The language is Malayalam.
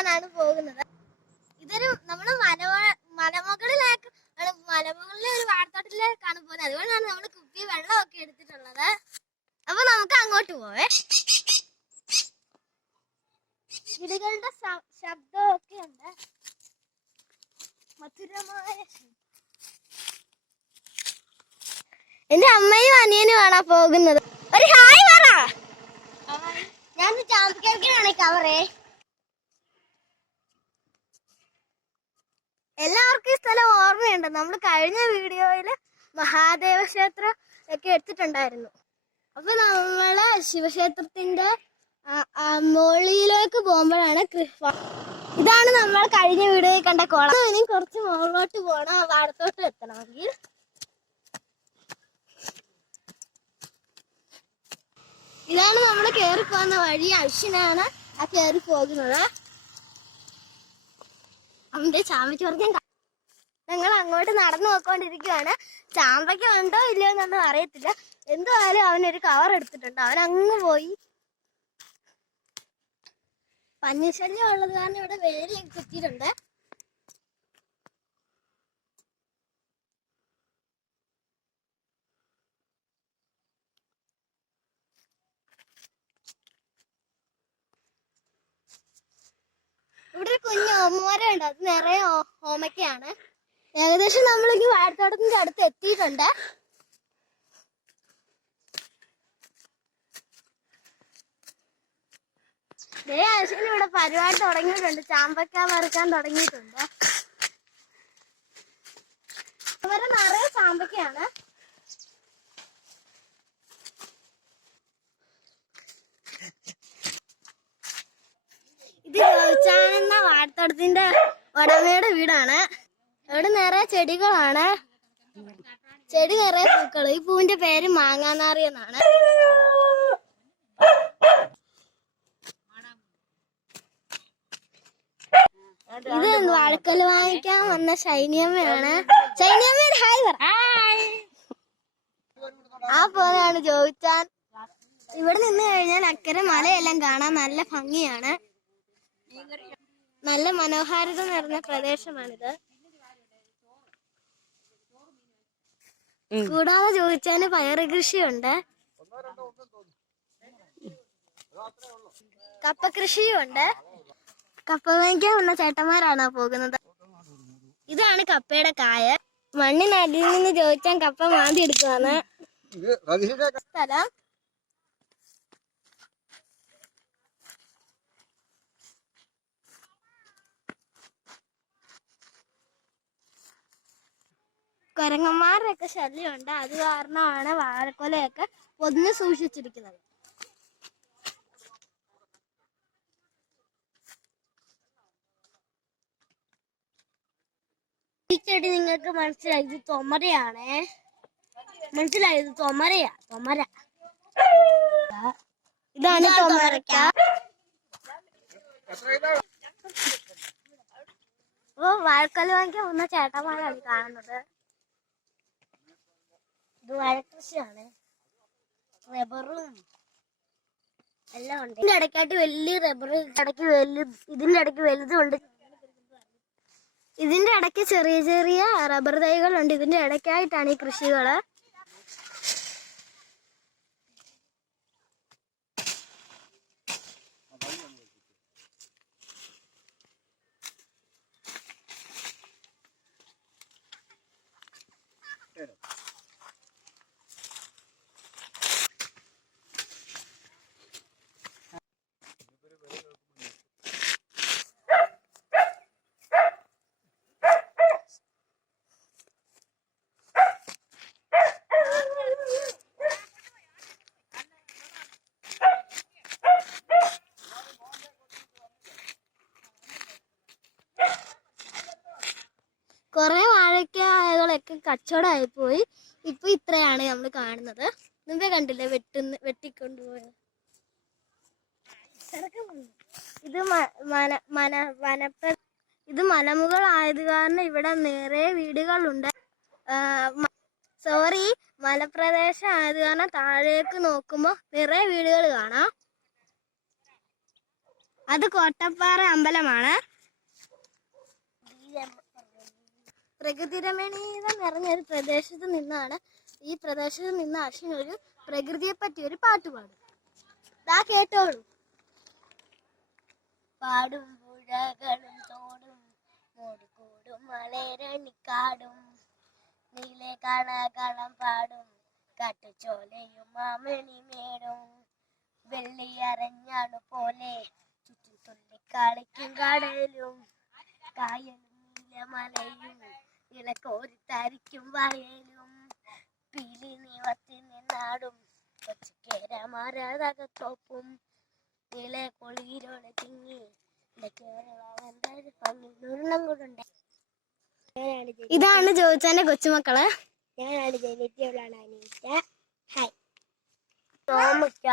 കാണാനാണ് പോകുന്നത്. ഇതൊരു നമ്മൾ മല മലമുകളിലേക്ക് മലമുകളിലെ ഒരു വാഴത്തോട്ടത്തിലേക്കാണ് പോകുന്നത്. അതുകൊണ്ടാണ് നമ്മൾ കുപ്പി വെള്ളമൊക്കെ എടുത്തിട്ടുള്ളത്. അപ്പൊ നമുക്ക് അങ്ങോട്ട് പോവേ. കിളികളുടെ ശബ്ദമൊക്കെ ഉണ്ട്. മധുരമായ. എന്റെ അമ്മയും അനിയനും ആണാ പോകുന്നത്. ഒരു ഹായ് പറ. ഞാൻ ചാമ്പിക്കാണ് കവറേ. എല്ലാവർക്കും ഈ സ്ഥലം ഓർമ്മയുണ്ട്. നമ്മൾ കഴിഞ്ഞ വീഡിയോയിൽ മഹാദേവ ക്ഷേത്രം ഒക്കെ എടുത്തിട്ടുണ്ടായിരുന്നു. അപ്പൊ നമ്മൾ ശിവക്ഷേത്രത്തിന്റെ മുകളിലേക്ക് പോകുമ്പോഴാണ് ഇതാണ് നമ്മൾ കഴിഞ്ഞ വീഡിയോയിൽ കണ്ട കുളം. ഇനി കുറച്ച് മുകളിലോട്ട് പോകണം ആ വാടത്തോട്ട് എത്തണമെങ്കിൽ. ഇതാണ് നമ്മൾ കയറി പോകുന്ന വഴി. അശ്വിനാണ് ആ കയറി പോകുന്നത്. അവന്റെ ചാമ്പയ്ക്ക് പറഞ്ഞ ഞങ്ങൾ അങ്ങോട്ട് നടന്നു പോയിക്കൊണ്ടിരിക്കുവാണ്. ചാമ്പയ്ക്ക ഉണ്ടോ ഇല്ലയോ എന്നൊന്നും അറിയത്തില്ല. എന്തുവായാലും അവനൊരു കവർ എടുത്തിട്ടുണ്ട്. അവൻ അങ്ങ് പോയി. പന്നിശല്യം ഉള്ളത് കാരണം ഇവിടെ വേലിയൊക്കെ കുത്തിയിട്ടുണ്ട് ഉണ്ട് അത് നിറയെ ഓമക്കയാണ് ഏകദേശം നമ്മൾ ഇനി വാഴത്തോട്ടത്തിന്റെ അടുത്ത് എത്തിയിട്ടുണ്ട്. ഇവിടെ പരിപാടി തുടങ്ങിയിട്ടുണ്ട്. ചാമ്പക്ക വറുക്കാൻ തുടങ്ങിയിട്ടുണ്ട്. അവരെ നിറയെ ചാമ്പക്കയാണ് ഇത് ചോദിച്ചാണെന്ന വാഴത്തോട്ടത്തിന്റെ ഉടമയുടെ വീടാണ്. അവിടെ നിറയെ ചെടികളാണ്. ചെടി നിറയെ പൂക്കൾ ഈ പൂവിന്റെ പേര് മാങ്ങാനാറി എന്നാണ്. ഇത് വാഴക്കൽ വാങ്ങിക്കാൻ വന്ന ശൈനിയമ്മയാണ്. ശൈനിയമ്മ ഒരു ഹായ് പറ. ആ പോലെയാണ് ചോദിച്ചാൻ ഇവിടെ നിന്ന് കഴിഞ്ഞാൽ അക്കരെ മലയെല്ലാം കാണാൻ നല്ല ഭംഗിയാണ്. നല്ല മനോഹാരിത നിറഞ്ഞ പ്രദേശമാണിത്. കൂടാതെ ചോദിച്ചാന് പയറ് കൃഷിയുണ്ട്. കപ്പ കൃഷിയുണ്ട്. കപ്പ വാങ്ങിക്കാൻ വന്ന ചേട്ടന്മാരാണ് പോകുന്നത്? ഇതാണ് കപ്പയുടെ കായ മണ്ണിനടിയിൽ നിന്ന് ചോദിച്ചാൽ കപ്പ മാന്തി എടുക്കുവാണ്. സ്ഥലം കുരങ്ങന്മാരുടെ ഒക്കെ ശല്യമുണ്ട്. അത് കാരണമാണ് വാഴക്കൊലയൊക്കെ പൊതിഞ്ഞ് സൂക്ഷിച്ചിരിക്കുന്നത്. ഈ ചെടി നിങ്ങൾക്ക് മനസ്സിലായി ഇത് തൊമരയാണേ. മനസ്സിലായി ഇത് തൊമരയാ തൊമര. ഇതാണ് തൊമരക്ക. ഓ വാഴക്കൊല വാങ്ങിക്കാൻ വന്ന ചേട്ടന്മാരാണ് കാണുന്നത്. ഇത് വാഴക്കൃഷിയാണ്. റബ്ബറും എല്ലാം ഉണ്ട്. ഇതിന്റെ ഇടയ്ക്കായിട്ട് വലിയ റബ്ബർ ഇടയ്ക്ക് വലുത് ഇതിന്റെ ഇടയ്ക്ക് വലുതുണ്ട് ഇതിന്റെ ഇടയ്ക്ക് ചെറിയ ചെറിയ റബ്ബർ തൈകളുണ്ട്. ഇതിന്റെ ഇടയ്ക്കായിട്ടാണ് ഈ കൃഷികൾ വാഴക്കായകളൊക്കെ കച്ചവടമായി പോയി. ഇപ്പൊ ഇത്രയാണ് നമ്മൾ കാണുന്നത്. മുമ്പേ കണ്ടില്ലേ വെട്ടുന്ന വെട്ടിക്കൊണ്ടുപോയത് ഇത് മന മന വനപ്ര ഇത് മലമുകളായത് കാരണം ഇവിടെ നിറയെ വീടുകളുണ്ട്. സോറി മലപ്രദേശം ആയത് കാരണം താഴേക്ക് നോക്കുമ്പോൾ നിറയെ വീടുകൾ കാണാം. അത് കോട്ടപ്പാറ അമ്പലമാണ്. പ്രകൃതി രമണീയത നിറഞ്ഞൊരു പ്രദേശത്ത് നിന്നാണ് ഈ പ്രദേശത്ത് നിന്ന് അശ്വിൻ ഒരു പ്രകൃതിയെ പറ്റി ഒരു പാട്ട് പാടും. ദാ കേട്ടോളൂ. പാടും പുഴകളും തോടും മൂടിക്കൂടും മലരണിക്കാടും നീലെ കണകളം പാടും കാട്ടുചോലയും മാമണി മേടും വെള്ളി അരഞ്ഞാണു പോലെ ചുറ്റും തുള്ളിക്കളിക്കും കടലും കായലും നീലമലയും ഇളക്കോരിത്തരിക്കും വയലും. പിലി നീവത്തിൽ നിന്നാടും കൊച്ചുകേരമാരതകത്തോപ്പും നീളെ കൊളിയിലോടെ തിങ്ങി. ഇതാണ് ജോയിച്ചാന്റെ കൊച്ചുമക്കൾ. ഞാനാണ് ജനിറ്റിയുള്ളാണ് അനീറ്റ ഹായ് തോമക്ക.